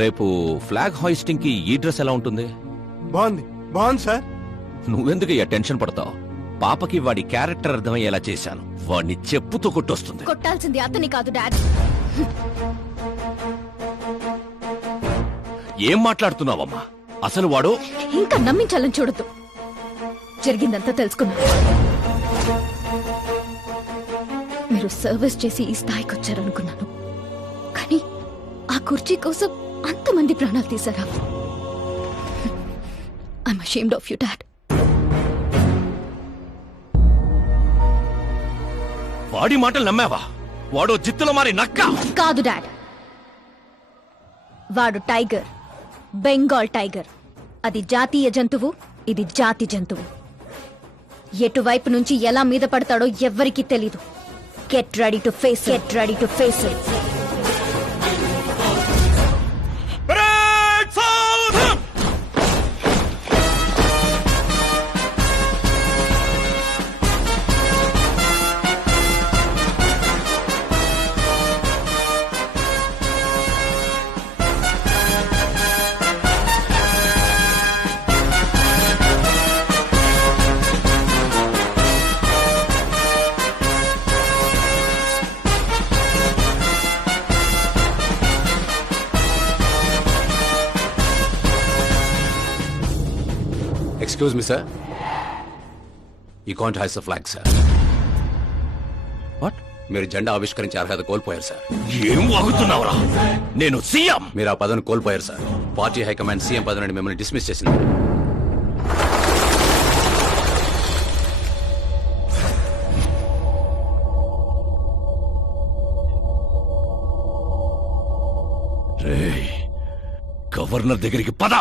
రేపు flag hoisting కి ఈ డ్రెస్ ఎలా ఉంటుంది? బాగుంది సార్. నువ్వెందుకు టెన్షన్ పడతావు? పాపకి వాడి క్యారెక్టర్ అర్థమయ్యేలా చేశాను. వాడిని చెప్పుతో కొట్టొస్తుంది. కొట్టాల్సింది అతని కాదు డాడ్. ఏం మాట్లాడుతున్నావమ్మా? అసలు వాడు ఇంకా నమ్మించాలని చూడద్దు. జరిగిందంతా తెలుసుకున్నా. మీరు సర్వీస్ చేసి ఈ స్థాయికి వచ్చారనుకున్నాను, కానీ ఆ కుర్చీ కోసం అంతమంది ప్రాణాలు తీశారా? I'm ashamed of you dad. వాడి మాటలు నమ్మావా? వాడు జిత్తులో మారి నక్క కాదు డాడ్. వాడు టైగర్, బెంగాల్ టైగర్. అది జాతీయ జంతువు, ఇది జాతి జంతువు. ఎటువైపు నుంచి ఎలా మీద పడతాడో ఎవ్వరికీ తెలీదు. Get ready to face it. Get ready to face it. Excuse me, sir. You can't hoist the flag, sir. What? మీరు జెండా ఆవిష్కరించే అర్హత కోల్పోయారు సార్. ఏం వాగుతున్నావురా? నేను సీఎం. మీరు ఆ పదవిని కోల్పోయారు సార్. పార్టీ హైకమాండ్ సీఎం పదవి నుండి మిమ్మల్ని డిస్మిస్ చేసింది. రేయ్, గవర్నర్ దగ్గరికి పద.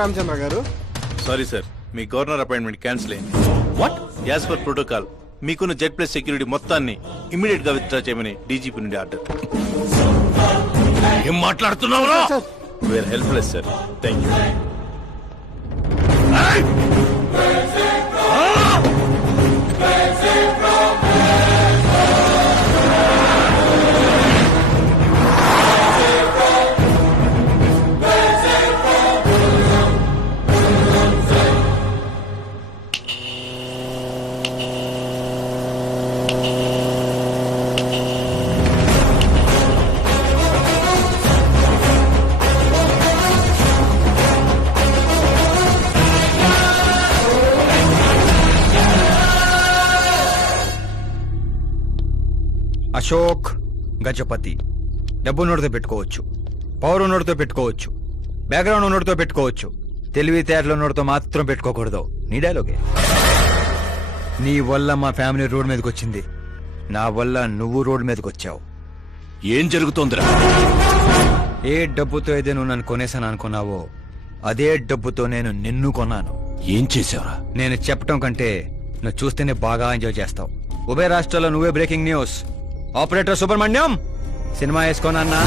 రామచంద్ర గారు, సారీ సార్, మీ గవర్నర్ అపాయింట్మెంట్ క్యాన్సిల్ అయింది. వాట్? యాజ్ పర్ ప్రోటోకాల్ మీకున్న జెడ్ ప్లస్ సెక్యూరిటీ మొత్తాన్ని ఇమ్మీడియట్ గా విత్డ్రా చేయమని డీజీపీ నుండి ఆర్డర్. ఏం మాట్లాడుతున్నావురా? We are helpless sir. Thank you. Ashok Gajapati. డబ్బు నోటితో పెట్టుకోవచ్చు, పవర్ నోటితో పెట్టుకోవచ్చు, బ్యాక్గ్రౌండ్ నోటితో పెట్టుకోవచ్చు, తెలివితేటల నోటితో మాత్రం పెట్టుకోకూడదు. నీ డైలాగే. నీ వల్ల మా ఫ్యామిలీ రోడ్ మీదకి వచ్చింది, నా వల్ల నువ్వు రోడ్ మీదకి వచ్చావు. ఏం జరుగుతోందిరా? ఏ డబ్బుతో అయితే నువ్వు నన్ను కొనేసాను అనుకున్నావో అదే డబ్బుతో నేను నిన్ను కొన్నాను. ఏం చేసావురా? నేను చెప్పటం కంటే నువ్వు చూస్తేనే బాగా ఎంజాయ్ చేస్తావు. ఉభయ రాష్ట్రాల్లో నువ్వే breaking news. Operator Subrahmanyam, cinema వేసుకోనన్నా.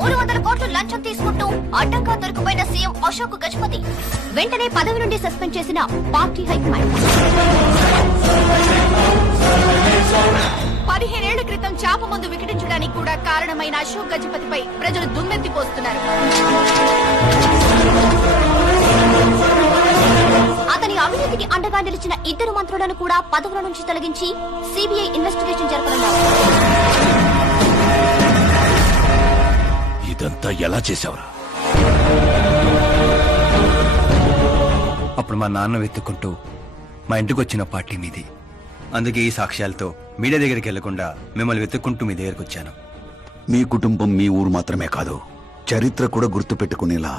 300 కోట్లు లంచం తీసుకుంటూ అడ్డంగా దొరికిపోయిన సీఎం అశోక్ గజపతి వెంటనే పదవి నుండి సస్పెండ్ చేసిన పార్టీ హైకమాండ్. 15 ఏళ్ల క్రితం చాప ముందు వికటించడానికి కూడా కారణమైన అశోక్ గజపతిపై ప్రజలు దుమ్మెత్తిపోస్తున్నారు. అతని అవినీతికి అండగా నిలిచిన 2 మంత్రులను కూడా పదవుల నుంచి తొలగించి సిబిఐ ఇన్వెస్టిగేషన్ జరపనున్నారు. ఇదంతా ఎలా చేసావురా? అప్పుడు మా నాన్న వెతుక్కుంటూ మా ఇంటికి వచ్చిన పార్టీ మీది. అందుకే ఈ సాక్ష్యాలతో మీడియా దగ్గరికి వెళ్లకుండా మిమ్మల్ని వెతుక్కుంటూ మీ దగ్గరికి వచ్చాను. మీ కుటుంబం, మీ ఊరు మాత్రమే కాదు, చరిత్ర కూడా గుర్తు పెట్టుకునేలా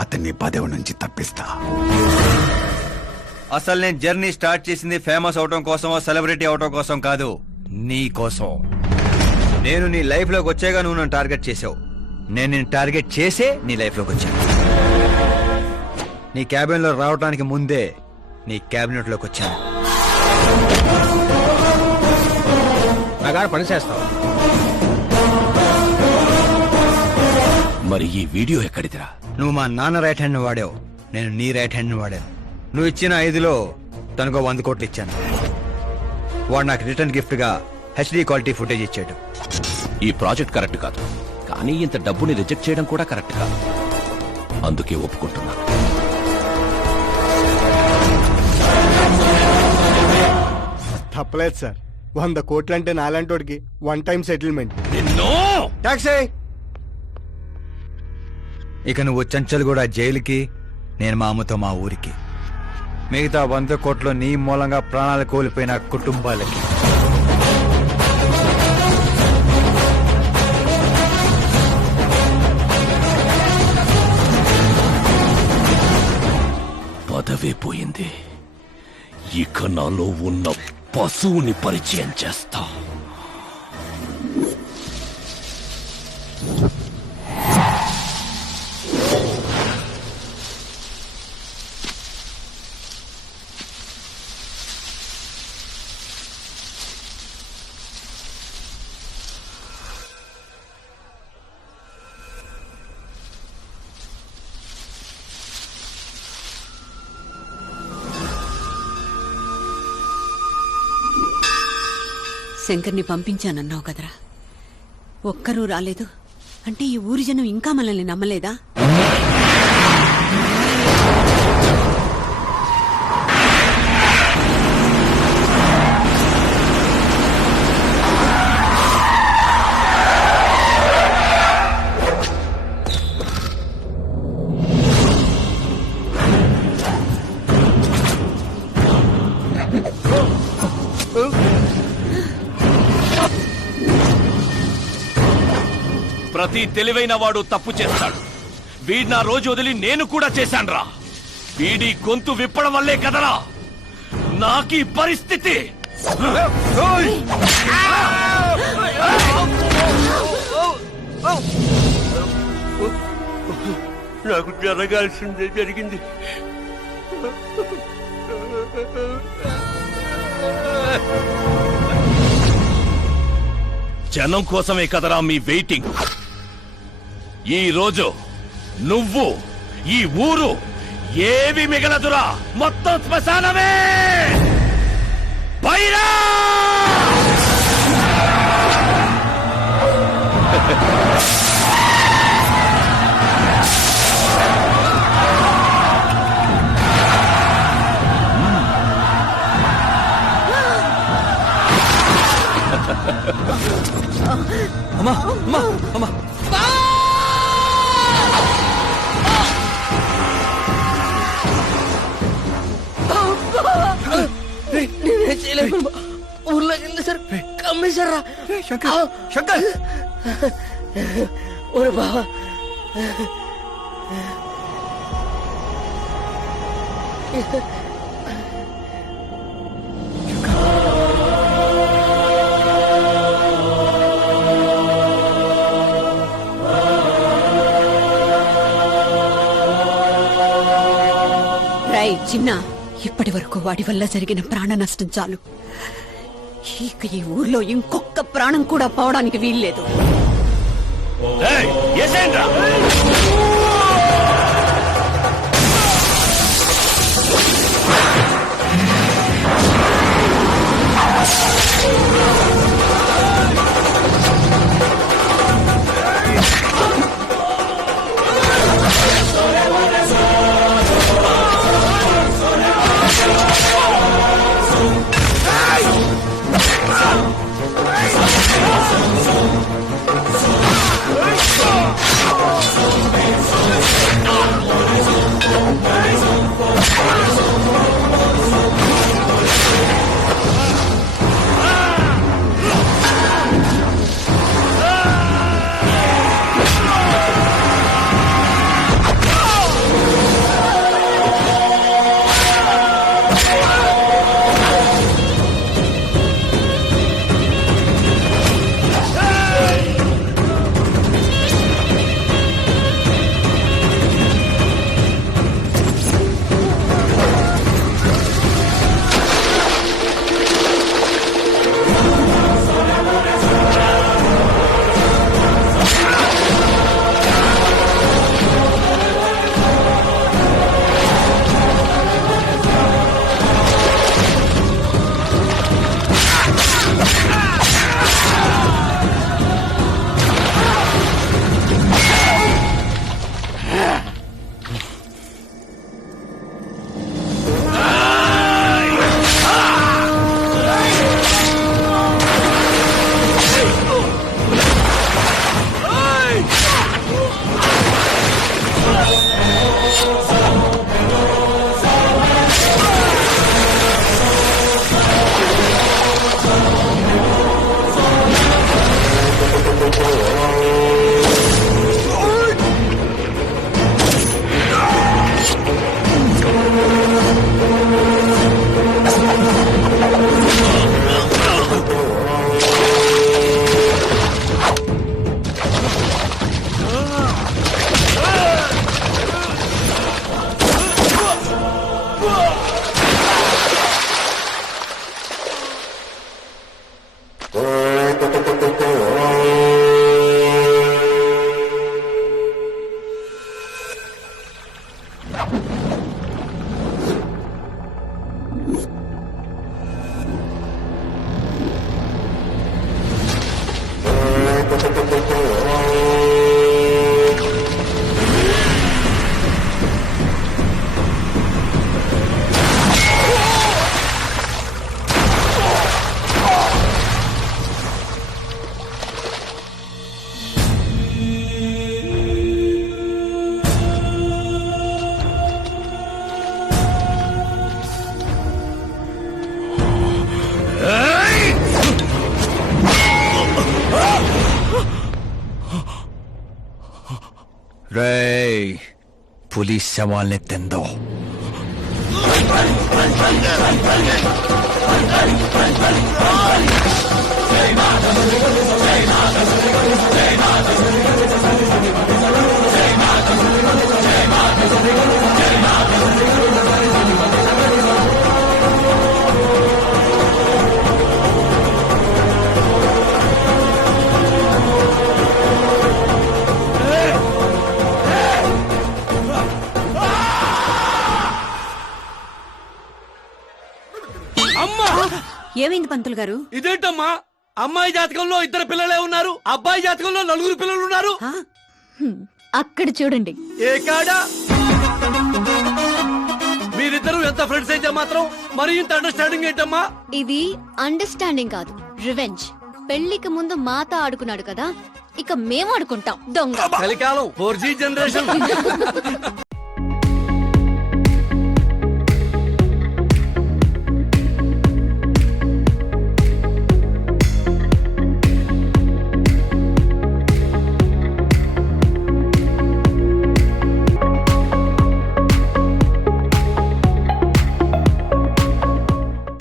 అతన్ని పదవి నుంచి తప్పిస్తా. అసలు నేను జర్నీ స్టార్ట్ చేసింది ఫేమస్ అవటం కోసమో సెలబ్రిటీ అవటం కోసం కాదు, నీ కోసం. నేను నీ లైఫ్ లోకి వచ్చేగా నువ్వు నన్ను టార్గెట్ చేసావు. నేను నిన్ను టార్గెట్ చేసే నీ లైఫ్లోకి వచ్చాను. నీ క్యాబిన్లో రావడానికి ముందే నీ క్యాబినెట్లోకి వచ్చాను. నాగాడ పని చేస్తావు. మరి ఈ వీడియో ఎక్కడిదిరా? నువ్వు మా నాన్న రైట్ హ్యాండ్ వాడావు, నేను నీ రైట్ హ్యాండ్ వాడాను. నువ్వు ఇచ్చిన 5లో తనకు 100 కోట్లు ఇచ్చాను. వాడు నాకు రిటర్న్ గిఫ్ట్ గా హెచ్డి క్వాలిటీ ఫుటేజ్ ఇచ్చాడు. ఈ ప్రాజెక్ట్ కరెక్ట్ కాదు, కానీ ఇంత డబ్బుని రిజెక్ట్ చేయడం కూడా కరెక్ట్ కాదు. అందుకే ఒప్పుకుంటున్నా. తప్పలేదు సార్. 100 కోట్లంటే నాలాంటోడికి 1 time settlement. నిన్ను టాక్సీ. ఇక నువ్వు చంచల్ కూడా జైలుకి, నేను మా అమ్మతో మా ఊరికి. మిగతా 100 కోట్లు నీ మూలంగా ప్రాణాలు కోల్పోయిన కుటుంబాలకి. పదవే పోయింది, ఇక నాలో ఉన్న పశువుని పరిచయం చేస్తా. శంకర్ని పంపించానన్నావు కదరా, ఒక్కరూ రాలేదు అంటే ఈ ఊరి జనం ఇంకా మనల్ని నమ్మలేదా? ప్రతి తెలివైన వాడు తప్పు చేస్తాడు. వీడి నా రోజు వదిలి నేను కూడా చేశానురా. వీడి గొంతు విప్పడం వల్లే కదరా నాకీ పరిస్థితి. నాకు జరగాల్సిందే జరిగింది. జనం కోసమే కదరా మీ వెయిటింగ్. ఈ రోజు నువ్వు, ఈ ఊరు ఏవి మిగలదురా, మొత్తం శ్మశానమే. బైరా అమ్మా అమ్మా అమ్మా ఊర్లోకి వెళ్ళి సార్ కమ్మేశారా? శంకర్ శంకర్ ఓరే బావా, రై చిన్న, ఇప్పటి వరకు వాడి వల్ల జరిగిన ప్రాణ నష్టం చాలు. ఇక ఈ ఊర్లో ఇంకొక ప్రాణం కూడా పోవడానికి వీల్లేదు. రేయ్ పులి శవాల్ని తిందో. అమ్మా ఏమైంది పంతులు గారు? ఇదేంటమ్మా, అమ్మాయి జాతకంలో 2 పిల్లలే ఉన్నారు, అబ్బాయి జాతకంలో 4 పిల్లలు ఉన్నారు. ఆ? అక్కడ చూడండి. ఏ కాడా? మీరిద్దరూ ఎంత ఫ్రెండ్స్ అయితే మాత్రం మరి ఇంత అండర్స్టాండింగ్ ఏంటమ్మా? ఇది అండర్స్టాండింగ్ కాదు, రివెంజ్. పెళ్లికి ముందు మాత ఆడుకున్నాడు కదా, ఇక మేము ఆడుకుంటాం దొంగ. కలికాలం 4G జనరేషన్.